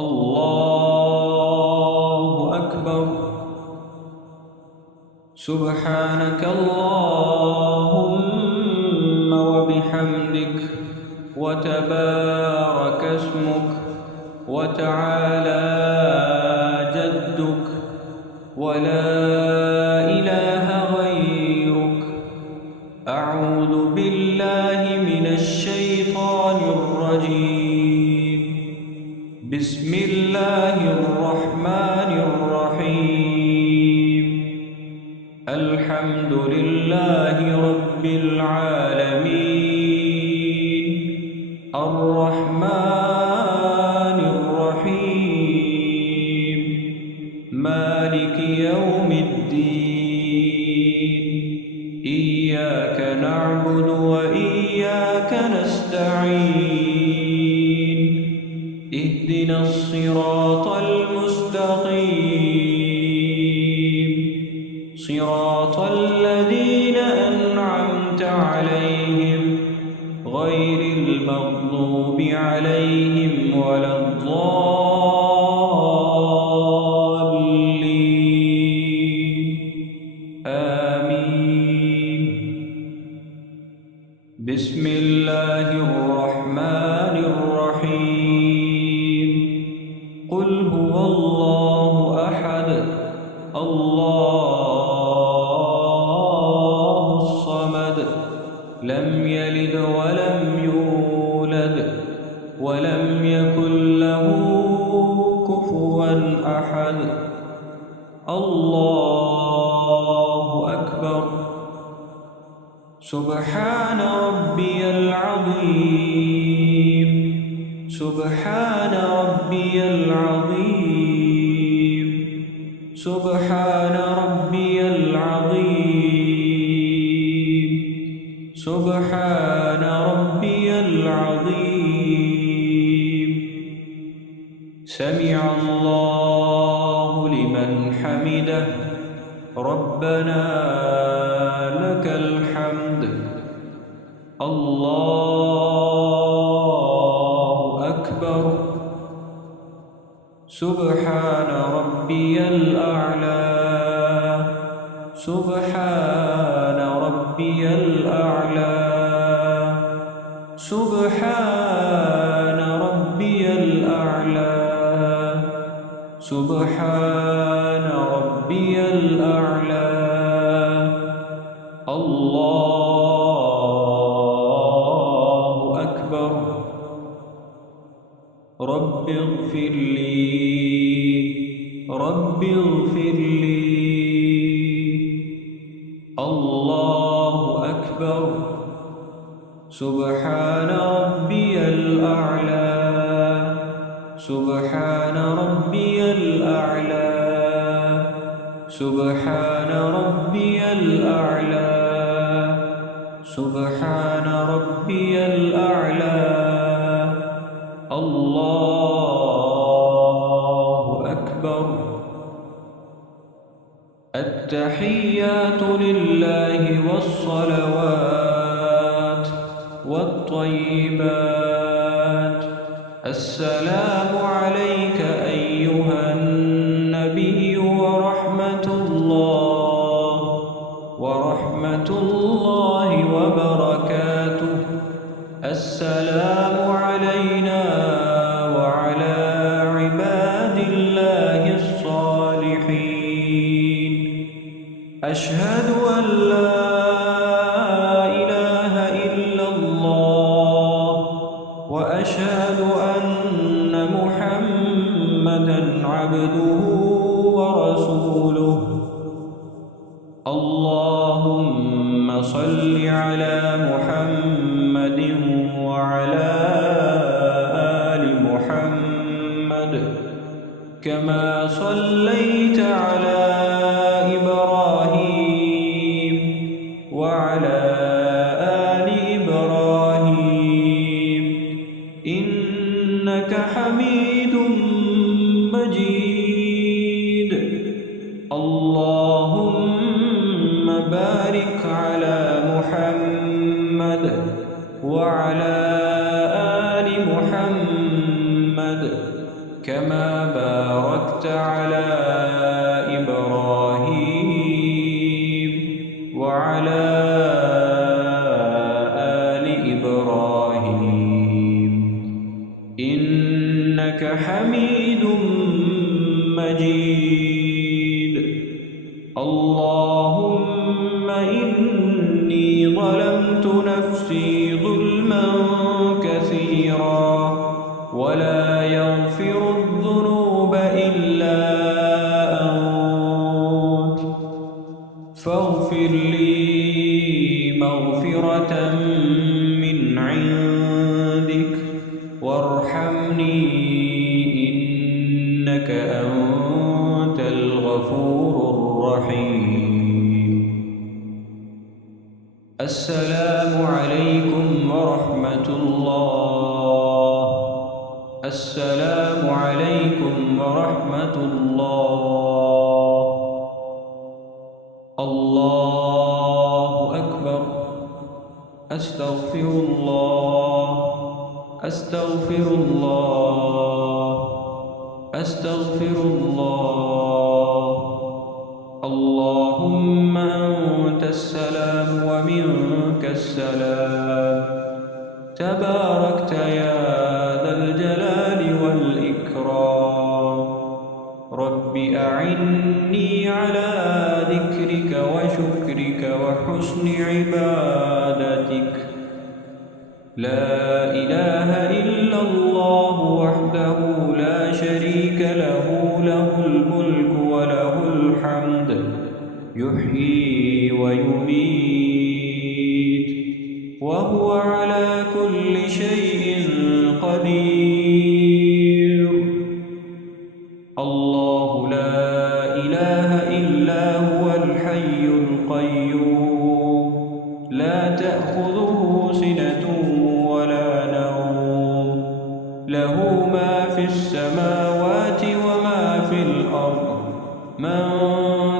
अल्लाहु अकबर। सुब्हानक अल्लाहुम्मा व बिहम्दिक व तबारक अस्मुक व तआला जद्दुक व ला इलाहा गैरुक। अऊज़ु बिल्लाहि मिनश शैतानिर रजीम। बिस्मिल्लाहिर रहमानिर रहीम। अल्हम्दुलिल्लाहि रब्बिल आलमीन। अर्रहमानिर रहीम। मालिकि यौमिद्दीन। इय्याक नअबुदु व इय्याक नस्तईन। इहदिनस सिरातल मुस्तक़ीम। सिरातल लज़ीना अनअमत अलैहिम गैरिल मग़्दूबि अलैहिम वलद्दाल्लीन। आमीन। बिस्मिल्लाहिर रहमानिर रहीम। क़ुल हुवल्लाहु अहद। अल्लाहुस समद। लम यलिद वलम यूलद वलम यकुल लहू कुफुवन अहद। अल्लाहु अकबर। सुब्हान रब्बियल अज़ीम। सुब्हान रब्बियल अज़ीम। सुब्हान रब्बियल अज़ीम। सुब्हान रब्बियल अज़ीम। समिअ अल्लाहु लिमन हमिदह। रब्बना लकल हम्द। अल्लाहु अकबर। सुब्हान रब्बियल अअला। सुब्हान रब्बियल अअला। सुब्हान रब्बियल अअला। सुब्हान रब्बियल अअला। अल्लाहु अकबर। रब्बिग़फिरली। रब्बिग़फिरली। अल्लाहु अकबर। सुब्हान रब्बियल अअला। सुब्हान रब्बियल अअला। सुब्हान रब्बियल अअला। सुब्हान रब्बियल अअला। अल्लाहु अकबर। अत्तहिय्यातु लिल्लाहि वस्सलवात वत्तय्यिबात। अस्सलामु अलैका अय्युहन नबिय्यु व रहमतुल्लाहि व बरकातुहु। अस्सलामु अलैना व अला इबादिल्लाहिस सालिहीन। अशहदु अन ला इलाहा इल्लल्लाह व अशहदु अन्न मुहम्मदन अब्दुहु व रसूलुहु। अल्लाहुम्मा सल्लि अला मुहम्मदिन व अला आलि मुहम्मद कमा सल्लैता अला इब्राहीम व अला आलि इब्राहीम इन्नका हमीदुम मजीद। अल्लाहुम्मा बारिक अला मुहम्मद व अला आलि मुहम्मद كما باركت على إبراهيم وعلى آل إبراهيم إنك حميد مجيد. اللهم إني ظلمت نفسي ظلما كثيرا ولا يغفر الذنوب إلا أنت فاغفر لي مغفرة من عندك وارحمني إنك أنت الغفور الرحيم. السلام عليكم ورحمة الله. السلام عليكم ورحمة الله. الله أكبر. أستغفر الله. أستغفر الله. أستغفر الله. اللهم أنت السلام ومنك السلام تباركت يا ذا الجلال والإكرام. رب أعني على ذكرك وشكرك وحسن عبادتك. لا إله إلا الله وحده لا شريك له له الملك وله الحمد يحيي ويميت وهو على كل شيء قدير. الله لا إله إلا هو الحي القيوم لا تأخذه سنة ولا نوم له ما في السماوات وما في الأرض. من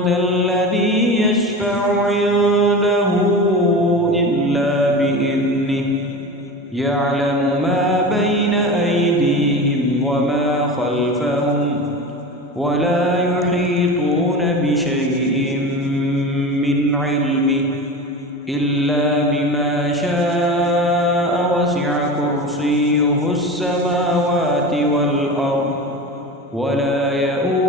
ذا الذي يشفع عنده إلا بإذنه يعلم ما بين أيديهم وما خلفهم ولا يحيطون بشيء من علمه إلا بما شاء وسع كرسيه السماوات والأرض ولا يؤوده